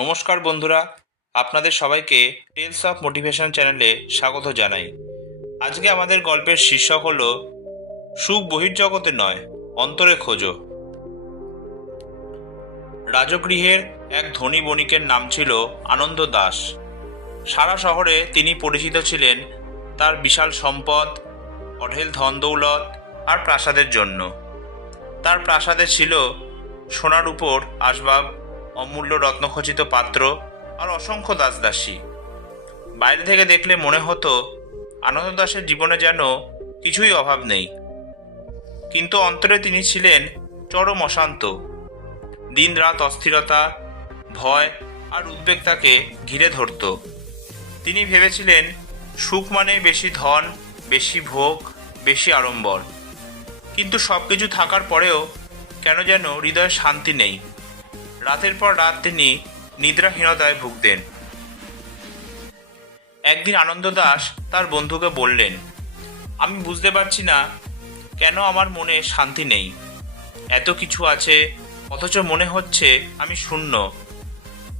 নমস্কার বন্ধুরা, আপনাদের সবাইকে টেলস অফ মোটিভেশন চ্যানেলে স্বাগত জানাই। আজকে আমাদের গল্পের শীর্ষক হল সুখ বহির্জগতে নয়, অন্তরে খোঁজো। রাজগৃহের এক ধনী বণিকের নাম ছিল আনন্দ দাস। সারা শহরে তিনি পরিচিত ছিলেন তার বিশাল সম্পদ, অঢেল ধন দৌলত আর প্রাসাদের জন্য। তার প্রাসাদে ছিল সোনার উপর আসবাব, অমূল্য রত্নখচিত পাত্র আর অসংখ্য দাসদাসী। বাইরে থেকে দেখলে মনে হতো আনন্দ দাসের জীবনে যেন কিছুই অভাব নেই, কিন্তু অন্তরে তিনি ছিলেন চরম অশান্ত। দিনরাত অস্থিরতা, ভয় আর উদ্বেগ তাকে ঘিরে ধরত। তিনি ভেবেছিলেন সুখ মানে বেশি ধন, বেশি ভোগ, বেশি আড়ম্বর। কিন্তু সব কিছু থাকার পরেও কেন যেন হৃদয়ে শান্তি নেই। রাতের পর রাত তিনি নিদ্রাহীনতায় ভুগতেন। একদিন আনন্দ দাস তার বন্ধুকে বললেন, আমি বুঝতে পারছি না কেন আমার মনে শান্তি নেই। এত কিছু আছে, অথচ মনে হচ্ছে আমি শূন্য।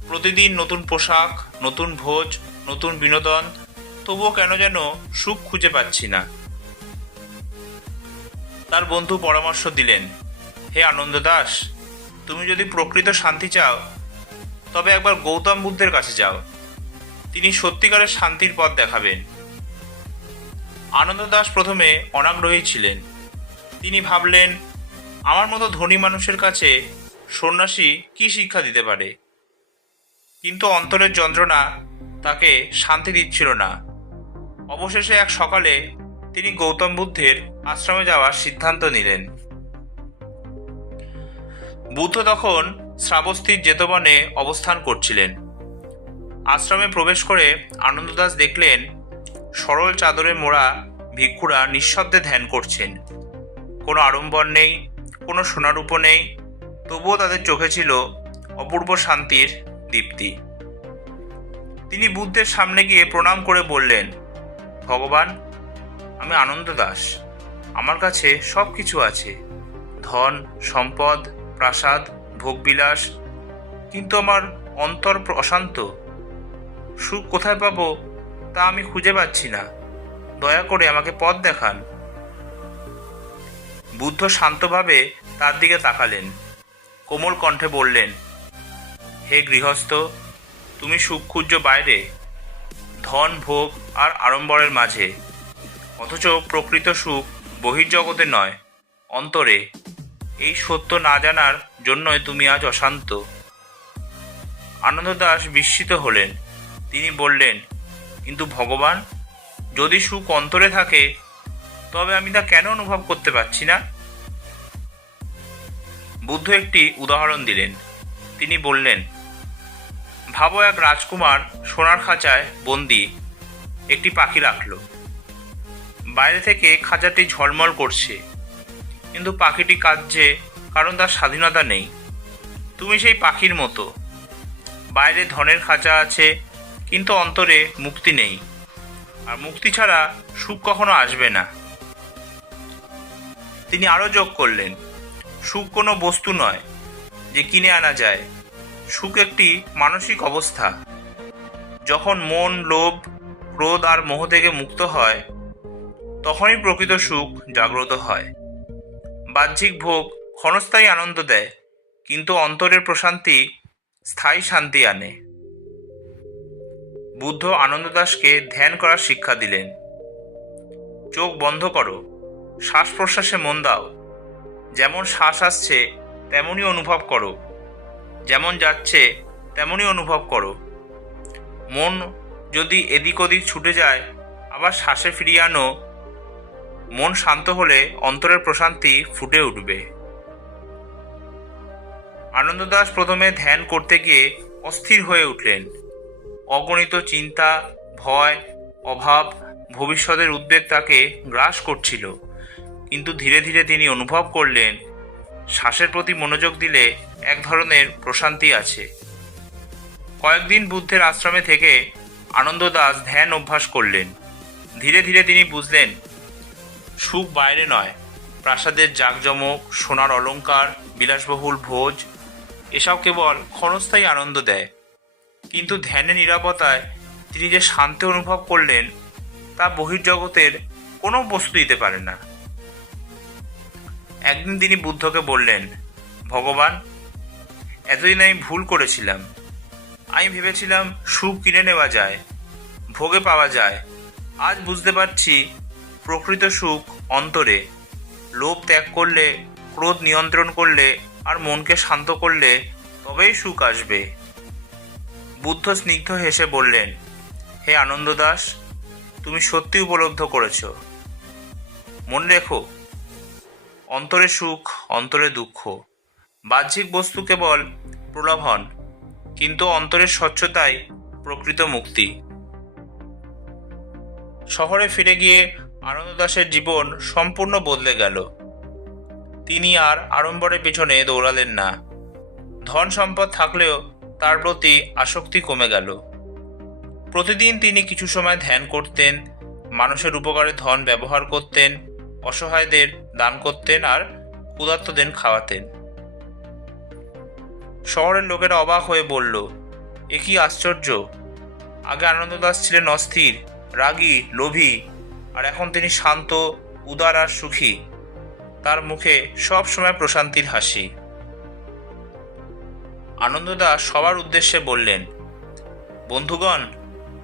প্রতিদিন নতুন পোশাক, নতুন ভোজ, নতুন বিনোদন, তবুও কেন যেন সুখ খুঁজে পাচ্ছি না। তার বন্ধু পরামর্শ দিলেন, হে আনন্দ দাস, তুমি যদি প্রকৃত শান্তি চাও তবে একবার গৌতম বুদ্ধের কাছে যাও। তিনি সত্যিকারের শান্তির পথ দেখাবেন। আনন্দ দাস প্রথমে অনাগ্রহী ছিলেন। তিনি ভাবলেন, আমার মতো ধনী মানুষের কাছে সন্ন্যাসী কি শিক্ষা দিতে পারে। কিন্তু অন্তরের যন্ত্রণা তাকে শান্তি দিচ্ছিল না। অবশেষে এক সকালে তিনি গৌতম বুদ্ধের আশ্রমে যাওয়ার সিদ্ধান্ত নিলেন। বুদ্ধ তখন শ্রাবস্তির জেতবনে অবস্থান করছিলেন। আশ্রমে প্রবেশ করে আনন্দদাস দেখলেন সরল চাদরে মোড়া ভিক্ষুরা নিঃশব্দে ধ্যান করছেন। কোনো আড়ম্বর নেই, কোনো সোনারূপ নেই, তবুও তাদের চোখে ছিল অপূর্ব শান্তির দীপ্তি। তিনি বুদ্ধের সামনে গিয়ে প্রণাম করে বললেন, ভগবান, আমি আনন্দ দাস। আমার কাছে সব কিছু আছে, ধন, সম্পদ, প্রাসাদ, ভোগবিলাস, কিন্তু আমার অন্তর অশান্ত। সুখ কোথায় পাবো তা আমি খুঁজে পাচ্ছি না। দয়া করে আমাকে পথ দেখান। বুদ্ধ শান্তভাবে তার দিকে তাকালেন, কোমল কণ্ঠে বললেন, হে গৃহস্থ, তুমি সুখ খুঁজছো বাইরে, ধন, ভোগ আর আড়ম্বরের মাঝে, অথচ প্রকৃত সুখ বহির্জগতে নয়, অন্তরে। এই সত্য না জানার জন্যই তুমি আজ অশান্ত। আনন্দ দাস বিস্মিত হলেন। তিনি বললেন, কিন্তু ভগবান, যদি সুখ অন্তরে থাকে তবে আমি তা কেন অনুভব করতে পারছি না? বুদ্ধ একটি উদাহরণ দিলেন। তিনি বললেন, ভাবো এক রাজকুমার সোনার খাঁচায় বন্দি একটি পাখি রাখল। বাইরে থেকে খাঁচাটি ঝলমল করছে, কিন্তু পাখিটি কাঁদছে, কারণ তার স্বাধীনতা নেই। তুমি সেই পাখির মতো, বাইরে ধনের খাঁচা আছে, কিন্তু অন্তরে মুক্তি নেই। আর মুক্তি ছাড়া সুখ কখনো আসবে না। তিনি আরও যোগ করলেন, সুখ কোনো বস্তু নয় যে কিনে আনা যায়। সুখ একটি মানসিক অবস্থা। যখন মন লোভ, ক্রোধ আর মোহ থেকে মুক্ত হয়, তখনই প্রকৃত সুখ জাগ্রত হয়। বাহ্যিক ভোগ ক্ষণস্থায়ী আনন্দ দেয়, কিন্তু অন্তরের প্রশান্তি স্থায়ী শান্তি আনে। বুদ্ধ আনন্দ দাসকে ধ্যান করার শিক্ষা দিলেন। চোখ বন্ধ করো, শ্বাস প্রশ্বাসে মন দাও। যেমন শ্বাস আসছে তেমনই অনুভব করো, যেমন যাচ্ছে তেমনই অনুভব করো। মন যদি এদিক ওদিক ছুটে যায়, আবার শ্বাসে ফিরিয়ে আনো। মন শান্ত হলে অন্তরের প্রশান্তি ফুটে উঠবে। আনন্দ দাস প্রথমে ধ্যান করতে গিয়ে অস্থির হয়ে উঠলেন। অগণিত চিন্তা, ভয়, অভাব, ভবিষ্যতের উদ্বেগ তাকে গ্রাস করছিল। কিন্তু ধীরে ধীরে তিনি অনুভব করলেন, শ্বাসের প্রতি মনোযোগ দিলে এক ধরনের প্রশান্তি আছে। কয়েকদিন বুদ্ধের আশ্রমে থেকে আনন্দ দাস ধ্যান অভ্যাস করলেন। ধীরে ধীরে তিনি বুঝলেন, সুখ বাইরে নয়, প্রাসাদের জাঁকজমক, সোনার অলংকার, বিলাসবহুল ভোজ, এসব কেবল ক্ষণস্থায়ী আনন্দ দেয়, কিন্তু ধ্যানে নিরাপত্তায় তিনি যে শান্তি অনুভব করলেন তা বহির্জগতের কোনো বস্তু দিতে পারে না। একদিন তিনি বুদ্ধকে বললেন, ভগবান, এতদিন আমি ভুল করেছিলাম। আমি ভেবেছিলাম সুখ কিনে নেওয়া যায়, ভোগে পাওয়া যায়। আজ বুঝতে পারছি প্রকৃত সুখ অন্তরে। লোভ ত্যাগ করলে, ক্রোধ নিয়ন্ত্রণ করলে আর মনকে শান্ত করলে তবেই সুখ আসবে। বুদ্ধ স্নিগ্ধ হেসে বললেন, হে আনন্দ দাস, তুমি সত্যি উপলব্ধ করেছ। মনে রেখো, অন্তরে সুখ, অন্তরে দুঃখ। বাহ্যিক বস্তু কেবল প্রলোভন, কিন্তু অন্তরের স্বচ্ছতাই প্রকৃত মুক্তি। শহরে ফিরে গিয়ে আনন্দ দাসের জীবন সম্পূর্ণ বদলে গেল। তিনি আর আড়ম্বরের পিছনে দৌড়ালেন না। ধন সম্পদ থাকলেও তার প্রতি আসক্তি কমে গেল। প্রতিদিন তিনি কিছু সময় ধ্যান করতেন, মানুষের উপকারে ধন ব্যবহার করতেন, অসহায়দের দান করতেন আর ক্ষুধার্তদের খাওয়াতেন। শহরের লোকেরা অবাক হয়ে বলল, এ কি আশ্চর্য! আগে আনন্দ দাস ছিলেন অস্থির, রাগী, লোভী, আর এখন তিনি শান্ত, উদার আর সুখী। তার মুখে সব সময় প্রশান্তির হাসি। আনন্দ দাস সবার উদ্দেশ্যে বললেন, বন্ধুগণ,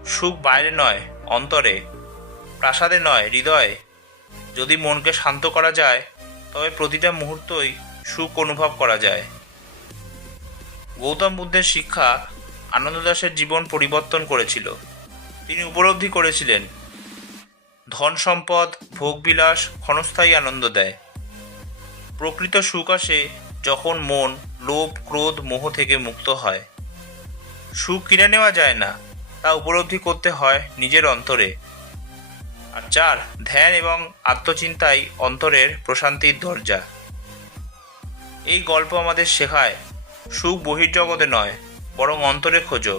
সুখ বাইরে নয়, অন্তরে, প্রাসাদে নয়, হৃদয়ে। যদি মনকে শান্ত করা যায় তবে প্রতিটা মুহূর্তই সুখ অনুভব করা যায়। গৌতম বুদ্ধের শিক্ষা আনন্দ দাসের জীবন পরিবর্তন করেছিল। তিনি উপলব্ধি করেছিলেন, ধন সম্পদ, ভোগবিলাস ক্ষণস্থায়ী আনন্দ দেয়। প্রকৃত সুখ আসে যখন মন লোভ, ক্রোধ, মোহ থেকে মুক্ত হয়। সুখ কিনে নেওয়া যায় না, তা উপলব্ধি করতে হয় নিজের অন্তরে। আর 4, ধ্যান এবং আত্মচিন্তাই অন্তরের প্রশান্তির দরজা। এই গল্প আমাদের শেখায়, সুখ বহির্জগতে নয়, বরং অন্তরে খোঁজো,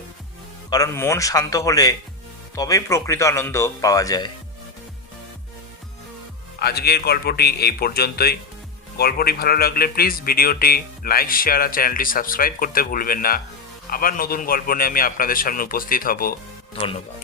কারণ মন শান্ত হলে তবেই প্রকৃত আনন্দ পাওয়া যায়। আজকের গল্পটি এই পর্যন্তই। গল্পটি ভালো লাগলে প্লিজ ভিডিওটি লাইক, শেয়ার আর চ্যানেলটি সাবস্ক্রাইব করতে ভুলবেন না। আবার নতুন গল্প নিয়ে আমি আপনাদের সামনে উপস্থিত হব। ধন্যবাদ।